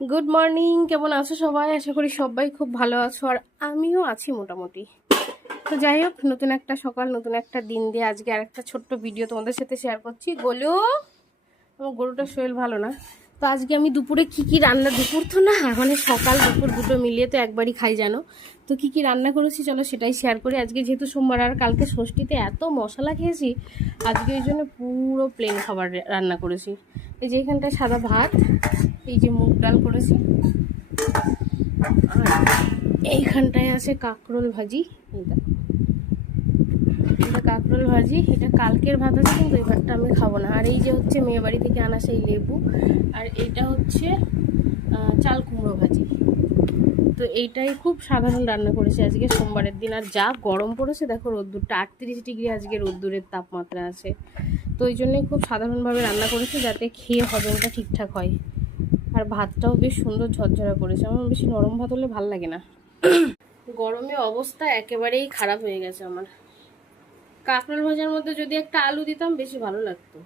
Good morning, কেমন আছো সবাই? আশা করি সবাই খুব ভালো আছো, আর আমিও আছি মোটামুটি। তো যাই হোক, নতুন একটা সকাল, নতুন একটা দিন দিয়ে আজকে আর একটা ছোট্ট ভিডিও তোমাদের সাথে শেয়ার করছি। গোলু, আমার গরুটার শরীর ভালো না, তো আজকে আমি দুপুরে কি কি রান্না, দুপুর তো না মানে সকাল দুপুর দুটো মিলিয়ে তো একবারই খাই জানো। তো কি কি রান্না করেছি চলো সেটাই শেয়ার করি। আজকে যেহেতু সোমবার আর কালকে ষষ্ঠীতে এত মশলা খেয়েছি, আজকে ওই জন্য পুরো প্লেন খাবার রান্না করেছি। এই যে এখানটায় সাদা ভাত, এই যে মুগ ডাল করেছি, আর এইখানটায় আছে কাঁকরোল ভাজি। এটা কাঁকরোল ভাজি, এটা কালকের ভাত আছে কিন্তু এই ভাতটা আমি খাবো না। আর এই যে হচ্ছে মেয়ে বাড়ি থেকে আনা সেই লেবু, আর এইটা হচ্ছে চাল কুমড়ো ভাজি। তো এইটাই খুব সাধারণ রান্না করেছি আজকে সোমবারের দিন। আর যা গরম পড়েছে দেখো, রোদ্দুরটা 38 ডিগ্রি আজকে রোদ্দুরের তাপমাত্রা আছে। তো ওই জন্যই খুব সাধারণভাবে রান্না করেছি যাতে খেয়ে হজমটা ঠিকঠাক হয়। আর ভাতটাও বেশ সুন্দর ঝরঝরা করেছে, আমার বেশি নরম ভাত হলে ভাল লাগে না। গরমে অবস্থা একেবারেই খারাপ হয়ে গেছে আমার। কাঁকরোল ভাজার মধ্যে যদি একটা আলু দিতাম বেশি ভালো লাগতো।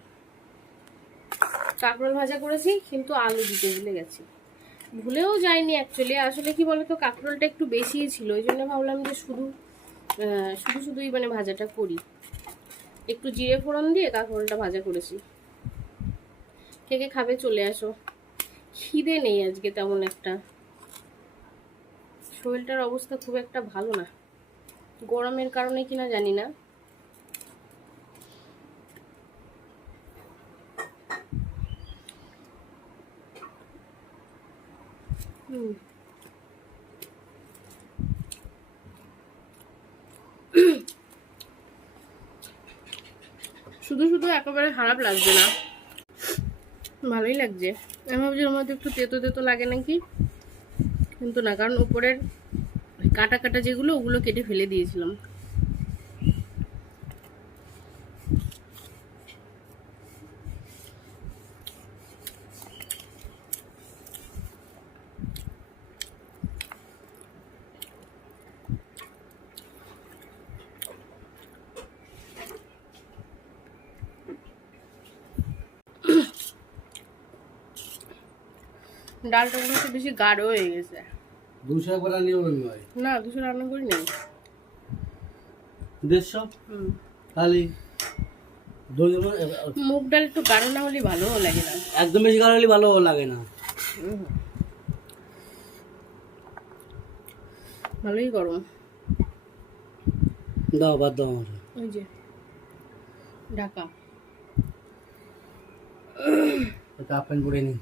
কাঁকরোল ভাজা করেছি কিন্তু আলু দিতে ভুলে গেছি। ভুলেও যায়নি অ্যাকচুয়ালি, আসলে কি বলতো, কাঁকরোলটা একটু বেশিই ছিল, ওই জন্য ভাবলাম যে শুধুই মানে ভাজাটা করি। একটু জিরে ফোড়ন দিয়ে কাঁকরোলটা ভাজা করেছি। কে কে খাবে চলে আসো। খিদে নেই আজকে তেমন একটা, শরীরটার অবস্থা খুব একটা ভালো না, গরমের কারণে কিনা জানি না। শুধু শুধু একেবারে খারাপ লাগছে না, ভালোই লাগছে। আমি ভাবছি ওর মধ্যে একটু তেতো তেতো লাগে নাকি, কিন্তু না, কারণ উপরের কাটা কাটা যেগুলো ওগুলো কেটে ফেলে দিয়েছিলাম। ডালটা মনে হচ্ছে বেশি গাঢ় হয়ে গেছে। 200 একবার রান্না করবি ভাই? না 200 রান্না করি নাই, 150। খালি মুগ ডাল একটু গাঢ় না হলে ভালো লাগে না, একদম বেশি গাঢ় হলে ভালো লাগে না। ভালোই গরম। দাও বাদ দাও আমার। ওই যে ঢাকা। হাফ প্যান্ট পরে নি।